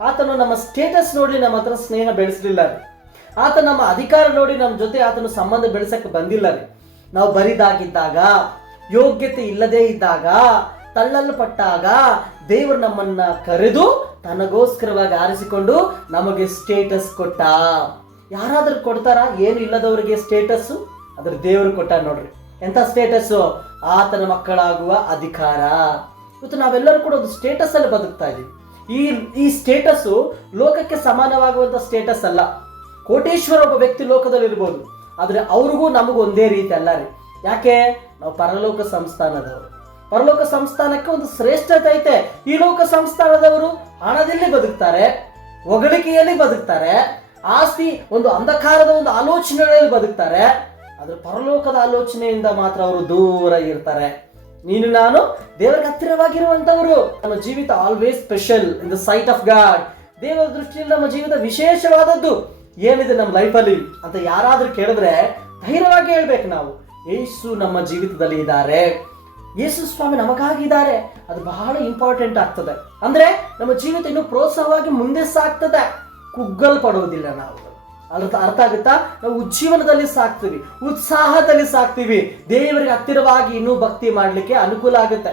ಆತನು ನಮ್ಮ ಸ್ಟೇಟಸ್ ನೋಡಿ ನಮ್ಮ ಹತ್ರ ಸ್ನೇಹ ಬೆಳೆಸಲಿಲ್ಲ ರೀ. ಆತ ನಮ್ಮ ಅಧಿಕಾರ ನೋಡಿ ನಮ್ಮ ಜೊತೆ ಆತನು ಸಂಬಂಧ ಬೆಳೆಸಕ್ಕೆ ಬಂದಿಲ್ಲ ರೀ. ನಾವು ಬರಿದಾಗಿದ್ದಾಗ, ಯೋಗ್ಯತೆ ಇಲ್ಲದೆ ಇದ್ದಾಗ, ತಳ್ಳಲ್ಪಟ್ಟಾಗ ದೇವರು ನಮ್ಮನ್ನ ಕರೆದು ತನಗೋಸ್ಕರವಾಗಿ ಆರಿಸಿಕೊಂಡು ನಮಗೆ ಸ್ಟೇಟಸ್ ಕೊಟ್ಟ. ಯಾರಾದ್ರೂ ಕೊಡ್ತಾರ? ಏನು ಇಲ್ಲದವರಿಗೆ ಸ್ಟೇಟಸ್? ಅದ್ರ ದೇವರು ಕೊಟ್ಟ ನೋಡ್ರಿ. ಎಂಥ ಸ್ಟೇಟಸ್ಸು? ಆತನ ಮಕ್ಕಳಾಗುವ ಅಧಿಕಾರ. ಇವತ್ತು ನಾವೆಲ್ಲರೂ ಕೂಡ ಒಂದು ಸ್ಟೇಟಸ್ ಅಲ್ಲಿ ಬದುಕ್ತಾ ಇದೀವಿ. ಈ ಸ್ಟೇಟಸ್ಸು ಲೋಕಕ್ಕೆ ಸಮಾನವಾಗುವಂತ ಸ್ಟೇಟಸ್ ಅಲ್ಲ. ಕೋಟೇಶ್ವರ ಒಬ್ಬ ವ್ಯಕ್ತಿ ಲೋಕದಲ್ಲಿ ಇರ್ಬೋದು, ಆದ್ರೆ ಅವ್ರಿಗೂ ನಮಗೂ ಒಂದೇ ರೀತಿ ಅಲ್ಲ ರೀ. ಯಾಕೆ? ನಾವು ಪರಲೋಕ ಸಂಸ್ಥಾನದವರು. ಪರಲೋಕ ಸಂಸ್ಥಾನಕ್ಕೆ ಒಂದು ಶ್ರೇಷ್ಠತೆ ಐತೆ. ಈ ಲೋಕ ಸಂಸ್ಥಾನದವರು ಹಣದಲ್ಲಿ ಬದುಕ್ತಾರೆ, ಹೊಗಳಿಕೆಯಲ್ಲಿ ಬದುಕ್ತಾರೆ, ಆಸ್ತಿ ಒಂದು ಅಂಧಕಾರದ ಒಂದು ಆಲೋಚನೆಗಳಲ್ಲಿ ಬದುಕ್ತಾರೆ. ಆದ್ರೆ ಪರಲೋಕದ ಆಲೋಚನೆಯಿಂದ ಮಾತ್ರ ಅವರು ದೂರ ಇರ್ತಾರೆ. ನೀನು ನಾನು ದೇವರಿಗೆ ಹತ್ತಿರವಾಗಿರುವಂತವರು. ನಮ್ಮ ಜೀವಿತ always special in the site of god. ದೇವರ ದೃಷ್ಟಿಯಲ್ಲಿ ನಮ್ಮ ಜೀವಿತ ವಿಶೇಷವಾದದ್ದು ಏನಿದೆ ನಮ್ಮ ಲೈಫಲ್ಲಿ ಅಂತ ಯಾರಾದ್ರೂ ಕೇಳಿದ್ರೆ ಧೈರ್ಯವಾಗಿ ಹೇಳ್ಬೇಕು ನಾವು, ಯೇಸು ನಮ್ಮ ಜೀವಿತದಲ್ಲಿ ಇದ್ದಾರೆ, ಯೇಸು ಸ್ವಾಮಿ ನಮಗಾಗಿದ್ದಾರೆ. ಅದು ಬಹಳ ಇಂಪಾರ್ಟೆಂಟ್ ಆಗ್ತದೆ. ಅಂದ್ರೆ ನಮ್ಮ ಜೀವಿತ ಇನ್ನೂ ಪ್ರೋತ್ಸಾಹವಾಗಿ ಮುಂದೆ ಸಾಗ್ತದೆ, ಕುಗ್ಗಲ್ಪಡುವುದಿಲ್ಲ. ನಾವು ಅರ್ಥ ಆಗುತ್ತಾ? ನಾವು ಉಜ್ಜೀವನದಲ್ಲಿ ಸಾಕ್ತೀವಿ, ಉತ್ಸಾಹದಲ್ಲಿ ಸಾಕ್ತೀವಿ. ದೇವರಿಗೆ ಹತ್ತಿರವಾಗಿ ಇನ್ನೂ ಭಕ್ತಿ ಮಾಡ್ಲಿಕ್ಕೆ ಅನುಕೂಲ ಆಗುತ್ತೆ.